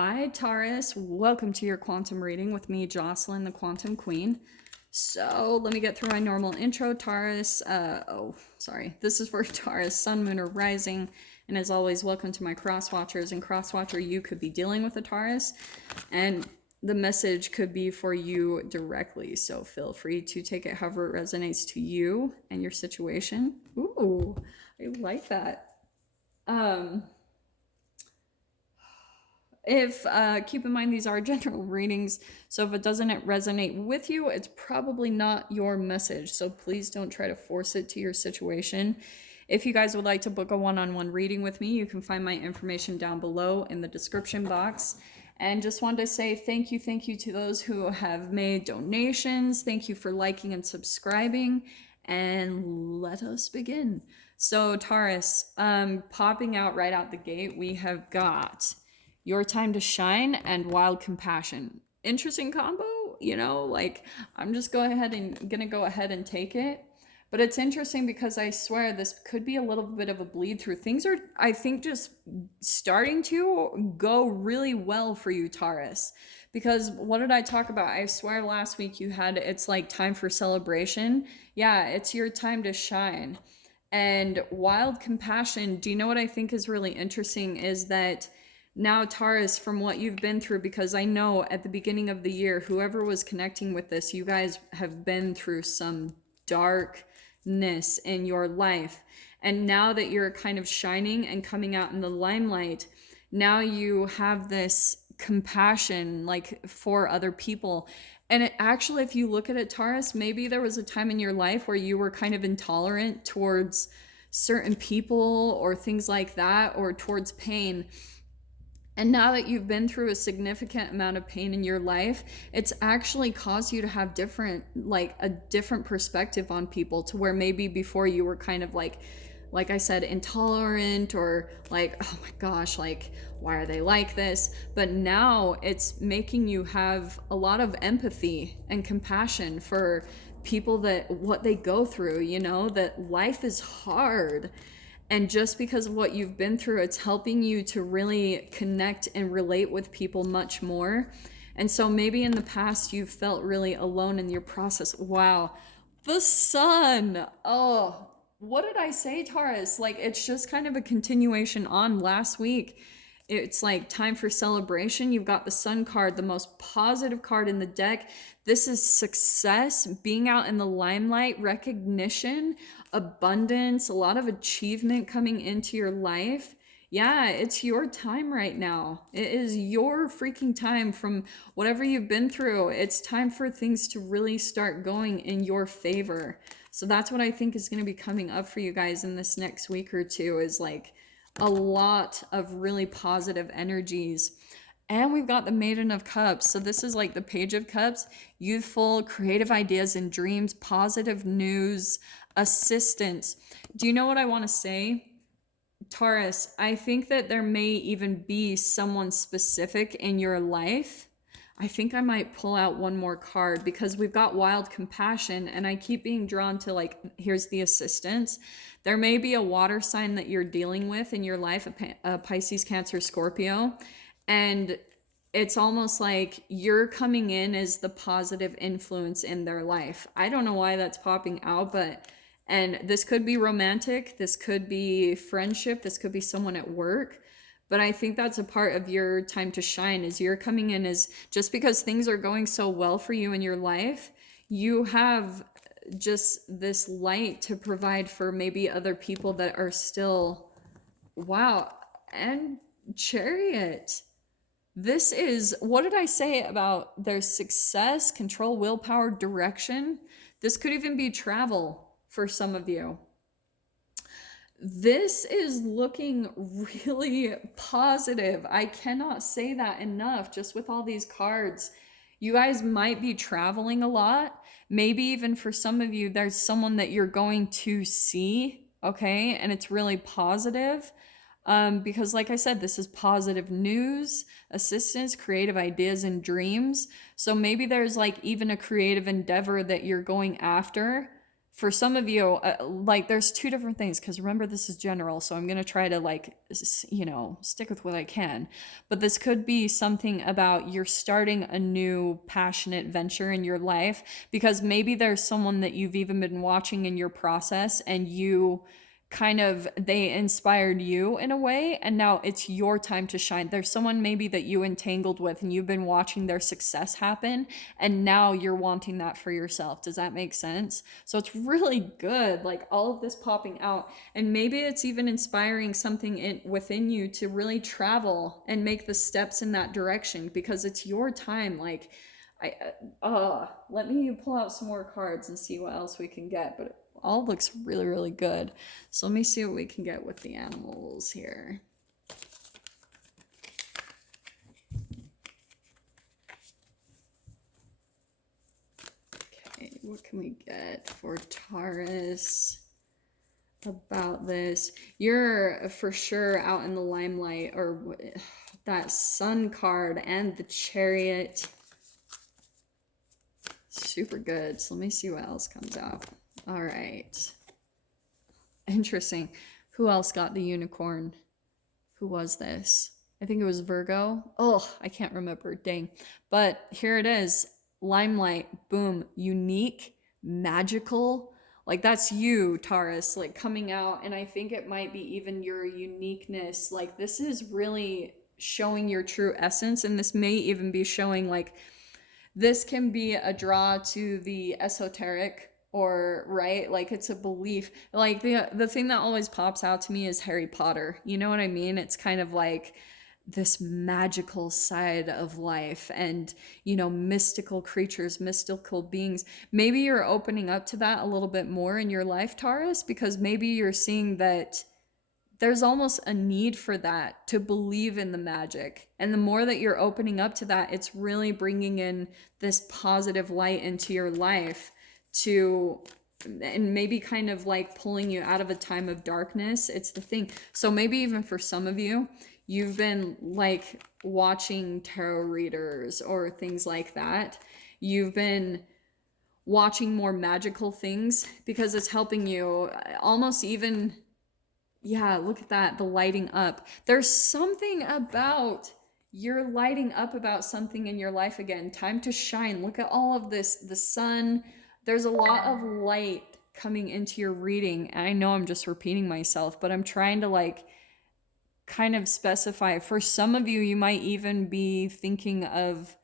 Hi, Taurus. Welcome to your quantum reading with me, Jocelyn, the Quantum Queen. So let me get through my normal intro, Taurus. This is for Taurus, Sun, Moon, or Rising. And as always, welcome to my cross watchers. And cross watcher, you could be dealing with a Taurus, and the message could be for you directly. So feel free to take it however it resonates to you and your situation. Ooh, I like that. Keep in mind these are general readings, so if it doesn't resonate with you, it's probably not your message, so please don't try to force it to your situation. If you guys would like to book a one-on-one reading with me, you can find my information down below in the description box. And just wanted to say thank you to those who have made donations. Thank you for liking and subscribing, and let us begin. So Taurus, popping out right out the gate, we have got Your Time to Shine and Wild Compassion. Interesting combo, I'm just gonna go ahead and take it. But it's interesting because I swear this could be a little bit of a bleed through. Things are, I think, just starting to go really well for you, Taurus. Because what did I talk about? I swear last week you had, it's like time for celebration. Yeah, it's your time to shine. And Wild Compassion, do you know what I think is really interesting is that now, Taurus, from what you've been through, because I know at the beginning of the year, whoever was connecting with this, you guys have been through some darkness in your life. And now that you're kind of shining and coming out in the limelight, now you have this compassion like for other people. And it actually, if you look at it, Taurus, maybe there was a time in your life where you were kind of intolerant towards certain people or things like that, or towards pain. And now that you've been through a significant amount of pain in your life, it's actually caused you to have a different perspective on people, to where maybe before you were kind of like I said, intolerant, or like, oh my gosh, like, why are they like this? But now it's making you have a lot of empathy and compassion for people, that what they go through, that life is hard. And just because of what you've been through, it's helping you to really connect and relate with people much more. And so maybe in the past you've felt really alone in your process. Wow. The sun. Oh, what did I say, Taurus? Like, it's just kind of a continuation on last week. It's like time for celebration. You've got the sun card, the most positive card in the deck. This is success, being out in the limelight, recognition, abundance, a lot of achievement coming into your life. Yeah, it's your time right now. It is your freaking time. From whatever you've been through, it's time for things to really start going in your favor. So that's what I think is going to be coming up for you guys in this next week or two, is like a lot of really positive energies. And we've got the Maiden of Cups. So this is like the Page of Cups, youthful, creative ideas and dreams, positive news, assistance. Do you know what I want to say, Taurus? I think that there may even be someone specific in your life. I think I might pull out one more card, because we've got Wild Compassion, and I keep being drawn to, like, here's the assistance. There may be a water sign that you're dealing with in your life, a Pisces, Cancer, Scorpio, and it's almost like you're coming in as the positive influence in their life. I don't know why that's popping out, and this could be romantic, this could be friendship, this could be someone at work. But I think that's a part of your time to shine, is you're coming in as, just because things are going so well for you in your life, you have just this light to provide for maybe other people that are still, wow. And Chariot. This is, what did I say about their success, control, willpower, direction? This could even be travel for some of you. This is looking really positive. I cannot say that enough, just with all these cards. You guys might be traveling a lot. Maybe even for some of you, there's someone that you're going to see, okay? And it's really positive. Because like I said, this is positive news, assistance, creative ideas, and dreams. So maybe there's like even a creative endeavor that you're going after for some of you, like there's two different things, because remember this is general, so I'm going to try to like, you know, stick with what I can. But this could be something about you're starting a new passionate venture in your life, because maybe there's someone that you've even been watching in your process, and you kind of, they inspired you in a way, and now it's your time to shine. There's someone maybe that you entangled with and you've been watching their success happen, and now you're wanting that for yourself. Does that make sense? So it's really good, like all of this popping out, and maybe it's even inspiring something within you to really travel and make the steps in that direction, because it's your time. Like let me pull out some more cards and see what else we can get, but all looks really, really good. So let me see what we can get with the animals here. Okay, what can we get for Taurus about this? You're for sure out in the limelight, or that Sun card and the Chariot. Super good. So let me see what else comes out. All right. Interesting. Who else got the unicorn? Who was this? I think it was Virgo. Oh, I can't remember. Dang. But here it is. Limelight. Boom. Unique. Magical. Like that's you, Taurus, like coming out. And I think it might be even your uniqueness. Like this is really showing your true essence. And this may even be showing like, this can be a draw to the esoteric, or right, like it's a belief. Like the thing that always pops out to me is Harry Potter, you know what I mean? It's kind of like this magical side of life, and you know, mystical creatures, mystical beings. Maybe you're opening up to that a little bit more in your life, Taurus, because maybe you're seeing that there's almost a need for that, to believe in the magic. And the more that you're opening up to that, it's really bringing in this positive light into your life to, and maybe kind of like pulling you out of a time of darkness. It's the thing. So maybe even for some of you, you've been like watching tarot readers or things like that. You've been watching more magical things because it's helping you almost even. Yeah, look at that, the lighting up. There's something about you're lighting up about something in your life again. Time to shine. Look at all of this, the sun. There's a lot of light coming into your reading. And I know I'm just repeating myself, but I'm trying to like kind of specify. For some of you, you might even be thinking of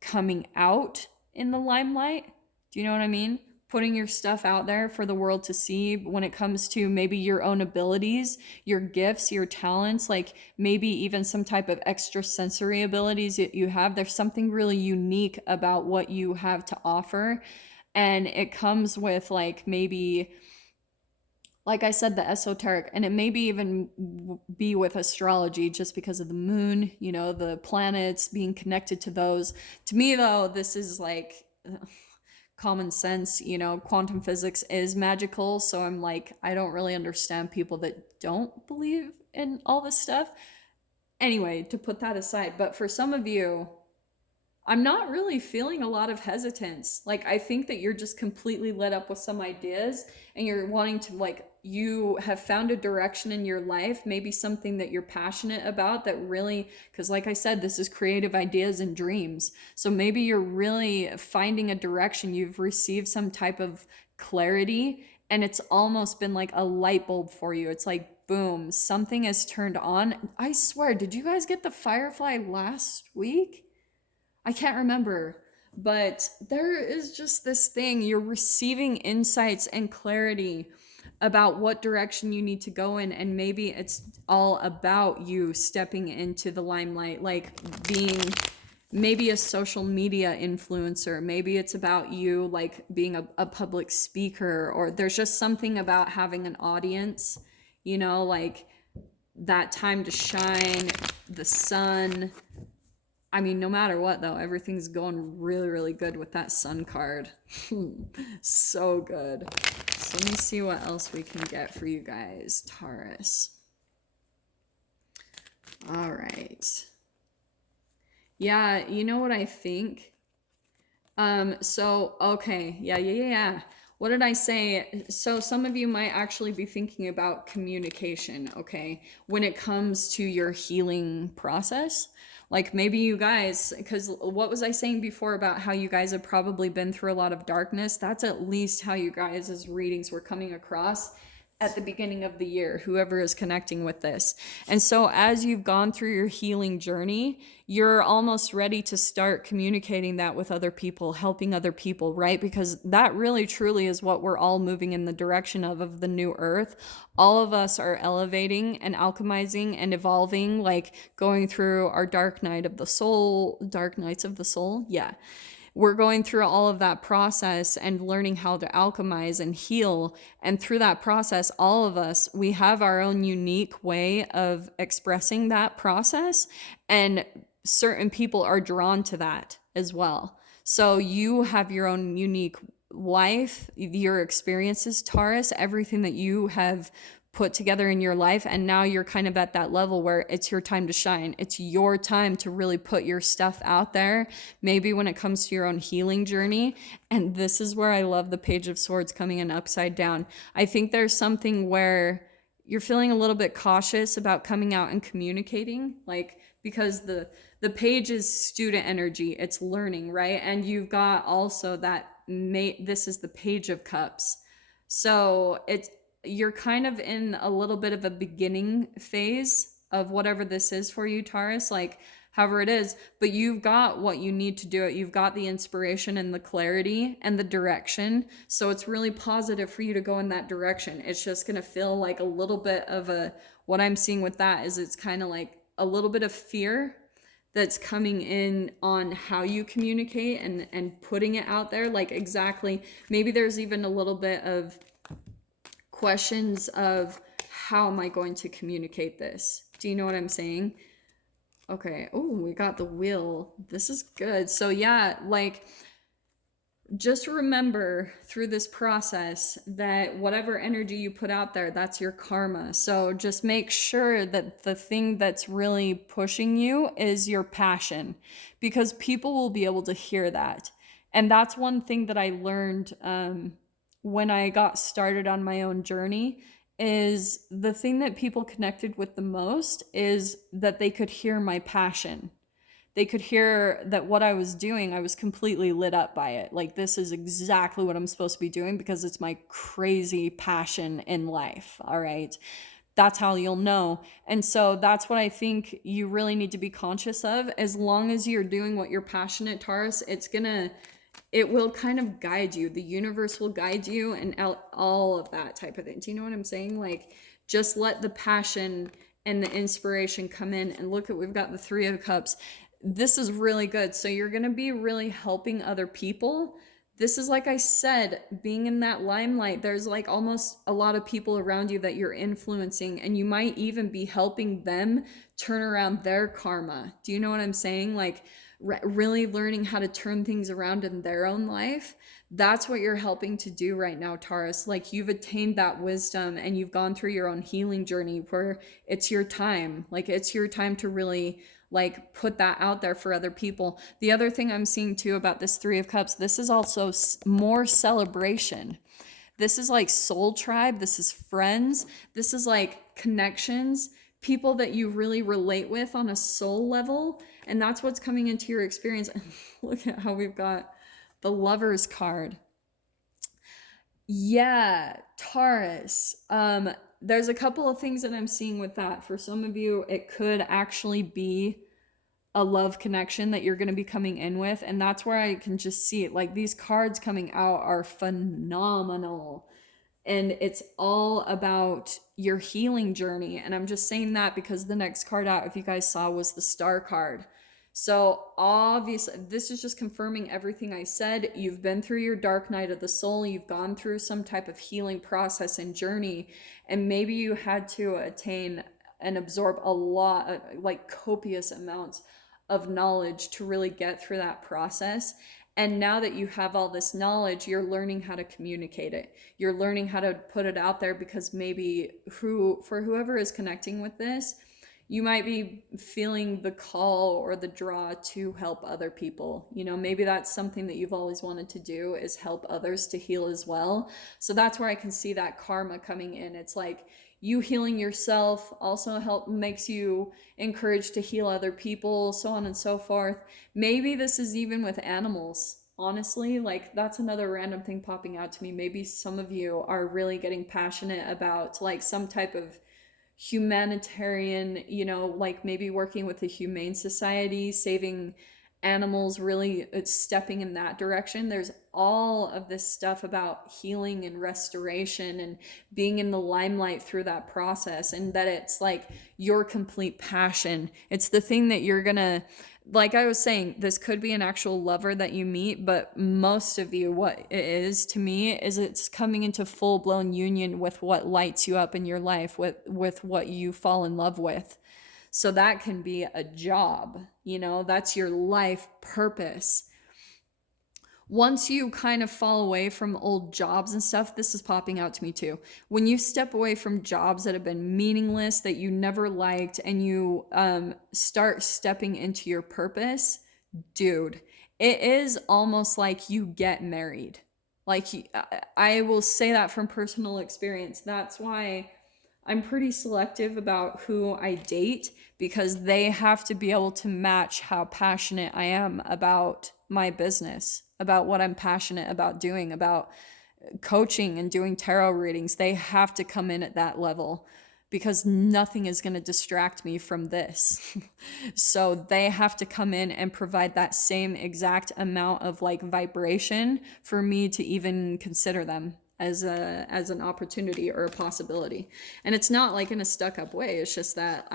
coming out in the limelight. Do you know what I mean? Putting your stuff out there for the world to see when it comes to maybe your own abilities, your gifts, your talents, like maybe even some type of extrasensory abilities that you have. There's something really unique about what you have to offer. And it comes with like maybe, like I said, the esoteric, and it maybe even be with astrology just because of the moon, you know, the planets, being connected to those. To me though, this is like common sense, you know, quantum physics is magical. So I'm like, I don't really understand people that don't believe in all this stuff. Anyway, to put that aside, but for some of you, I'm not really feeling a lot of hesitance. Like, I think that you're just completely lit up with some ideas, and you're wanting to, like, you have found a direction in your life, maybe something that you're passionate about that really, because like I said, this is creative ideas and dreams. So maybe you're really finding a direction. You've received some type of clarity, and it's almost been like a light bulb for you. It's like, boom, something has turned on. I swear, did you guys get the Firefly last week? I can't remember, but there is just this thing. You're receiving insights and clarity about what direction you need to go in, and maybe it's all about you stepping into the limelight, like being maybe a social media influencer. Maybe it's about you like being a public speaker, or there's just something about having an audience, you know, like that time to shine, the sun. I mean, no matter what, though, everything's going really, really good with that sun card. So good. So let me see what else we can get for you guys, Taurus. All right. Yeah, you know what I think? So, okay. Yeah. what did I say? So some of you might actually be thinking about communication, okay, when it comes to your healing process. Like maybe you guys, because what was I saying before about how you guys have probably been through a lot of darkness? That's at least how you guys' readings were coming across at the beginning of the year, whoever is connecting with this. And so as you've gone through your healing journey, you're almost ready to start communicating that with other people, helping other people, right? Because that really truly is what we're all moving in the direction of the new earth. All of us are elevating and alchemizing and evolving, like going through our dark nights of the soul. Yeah. We're going through all of that process and learning how to alchemize and heal. And through that process, all of us, we have our own unique way of expressing that process. And certain people are drawn to that as well. So you have your own unique life, your experiences, Taurus, everything that you have put together in your life, and now you're kind of at that level where it's your time to shine. It's your time to really put your stuff out there, maybe when it comes to your own healing journey. And this is where I love the Page of Swords coming in upside down. I think there's something where you're feeling a little bit cautious about coming out and communicating, like because the page is student energy, it's learning, right? And you've got also that this is the Page of Cups. So you're kind of in a little bit of a beginning phase of whatever this is for you, Taurus, like however it is, but you've got what you need to do it. You've got the inspiration and the clarity and the direction. So it's really positive for you to go in that direction. It's just going to feel like a little bit of what I'm seeing with that is it's kind of like a little bit of fear that's coming in on how you communicate and putting it out there. Like exactly, maybe there's even a little bit of questions of how am I going to communicate this? Do you know what I'm saying? Okay. Oh, we got the wheel. This is good. So yeah, like just remember through this process that whatever energy you put out there, that's your karma. So just make sure that the thing that's really pushing you is your passion, because people will be able to hear that. And that's one thing that I learned when I got started on my own journey, is the thing that people connected with the most is that they could hear my passion. They could hear that what I was doing, I was completely lit up by it. Like, this is exactly what I'm supposed to be doing because it's my crazy passion in life. All right. That's how you'll know. And so that's what I think you really need to be conscious of. As long as you're doing what you're passionate, Taurus, it will kind of guide you. The universe will guide you and all of that type of thing. Do you know what I'm saying? Like, just let the passion and the inspiration come in. And look, we've got the Three of Cups. This is really good. So you're going to be really helping other people. This is, like I said, being in that limelight, there's like almost a lot of people around you that you're influencing, and you might even be helping them turn around their karma. Do you know what I'm saying? Like, really learning how to turn things around in their own life. That's what you're helping to do right now, Taurus. Like, you've attained that wisdom and you've gone through your own healing journey where it's your time. Like, it's your time to really like put that out there for other people. The other thing I'm seeing too about this Three of Cups, this is also more celebration. This is like soul tribe. This is friends. This is like connections, people that you really relate with on a soul level. And that's what's coming into your experience. Look at how we've got the Lover's card. Yeah, Taurus. There's a couple of things that I'm seeing with that. For some of you, it could actually be a love connection that you're going to be coming in with. And that's where I can just see it. Like, these cards coming out are phenomenal. And it's all about your healing journey. And I'm just saying that because the next card out, if you guys saw, was the Star card. So obviously, this is just confirming everything I said. You've been through your dark night of the soul. You've gone through some type of healing process and journey. And maybe you had to attain and absorb a lot, like copious amounts of knowledge to really get through that process. And now that you have all this knowledge, you're learning how to communicate it. You're learning how to put it out there, because maybe for whoever is connecting with this, you might be feeling the call or the draw to help other people. You know, maybe that's something that you've always wanted to do, is help others to heal as well. So that's where I can see that karma coming in. It's like you healing yourself also makes you encouraged to heal other people, so on and so forth. Maybe this is even with animals. Honestly, like that's another random thing popping out to me. Maybe some of you are really getting passionate about like some type of humanitarian, you know, like maybe working with the humane society, saving animals, really stepping in that direction. There's all of this stuff about healing and restoration and being in the limelight through that process, and that it's like your complete passion. It's the thing that you're gonna, like I was saying, this could be an actual lover that you meet, but most of you, what it is to me is it's coming into full-blown union with what lights you up in your life, with what you fall in love with. So that can be a job, you know, that's your life purpose. Once you kind of fall away from old jobs and stuff, this is popping out to me too. When you step away from jobs that have been meaningless, that you never liked, and you start stepping into your purpose, dude, it is almost like you get married. Like, I will say that from personal experience. That's why I'm pretty selective about who I date, because they have to be able to match how passionate I am about my business, about what I'm passionate about doing, about coaching and doing tarot readings. They have to come in at that level, because nothing is going to distract me from this. So they have to come in and provide that same exact amount of like vibration for me to even consider them as an opportunity or a possibility. And it's not like in a stuck up way. It's just that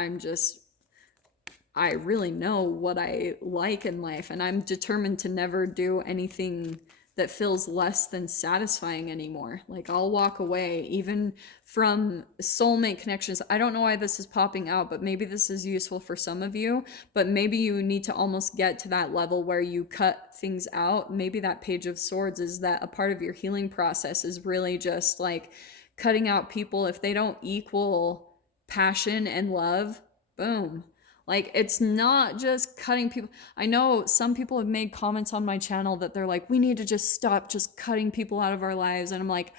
I really know what I like in life, and I'm determined to never do anything that feels less than satisfying anymore. Like, I'll walk away even from soulmate connections. I don't know why this is popping out, but maybe this is useful for some of you. But maybe you need to almost get to that level where you cut things out. Maybe that Page of Swords is that a part of your healing process is really just like cutting out people if they don't equal passion and love. Boom. Like, it's not just cutting people. I know some people have made comments on my channel that they're like, we need to just stop just cutting people out of our lives. And I'm like,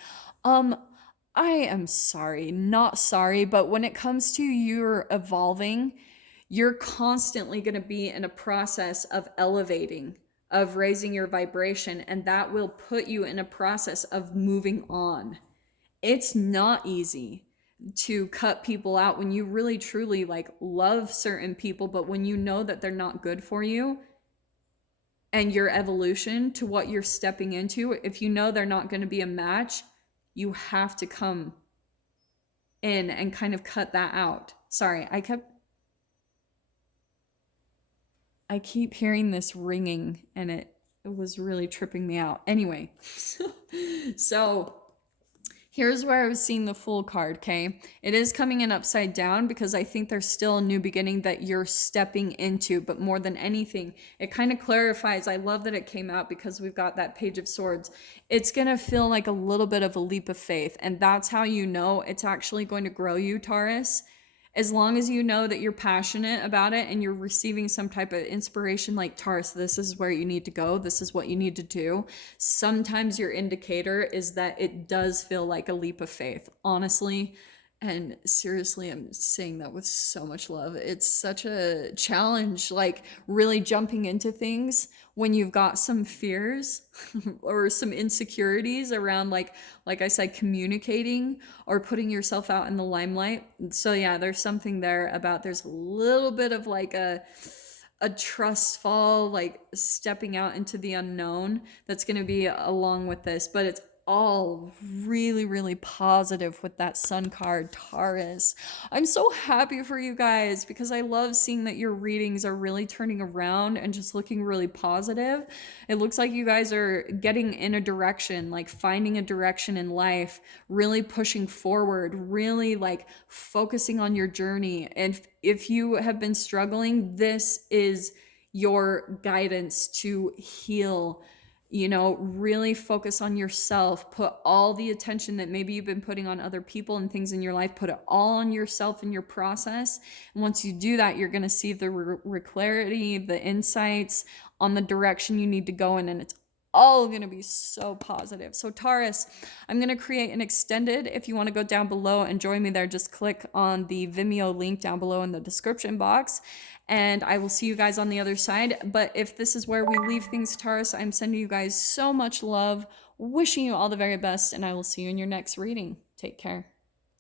I am sorry, not sorry. But when it comes to you evolving, you're constantly going to be in a process of elevating, of raising your vibration. And that will put you in a process of moving on. It's not easy to cut people out when you really truly like love certain people, but when you know that they're not good for you and your evolution to what you're stepping into, if you know they're not going to be a match, you have to come in and kind of cut that out. Sorry, I keep hearing this ringing, and it was really tripping me out. Anyway, so here's where I was seeing the Fool card, okay? It is coming in upside down because I think there's still a new beginning that you're stepping into, but more than anything, it kind of clarifies. I love that it came out because we've got that Page of Swords. It's going to feel like a little bit of a leap of faith, and that's how you know it's actually going to grow you, Taurus. As long as you know that you're passionate about it and you're receiving some type of inspiration, like, Taurus, this is where you need to go, this is what you need to do. Sometimes your indicator is that it does feel like a leap of faith, honestly. And seriously, I'm saying that with so much love. It's such a challenge, like really jumping into things when you've got some fears or some insecurities around, like I said, communicating or putting yourself out in the limelight. So yeah, there's something there about, there's a little bit of like a trust fall, like stepping out into the unknown that's going to be along with this, but it's all really, really positive with that Sun card, Taurus. I'm so happy for you guys because I love seeing that your readings are really turning around and just looking really positive. It looks like you guys are getting in a direction, like finding a direction in life, really pushing forward, really like focusing on your journey. And if you have been struggling, this is your guidance to heal You know, really focus on yourself. Put all the attention that maybe you've been putting on other people and things in your life, put it all on yourself and your process. And once you do that, you're going to see the clarity, the insights on the direction you need to go in, and it's all going to be so positive. So Taurus, I'm going to create an extended. If you want to go down below and join me there, just click on the Vimeo link down below in the description box, and I will see you guys on the other side. But if this is where we leave things, Taurus, I'm sending you guys so much love, wishing you all the very best, and I will see you in your next reading. Take care.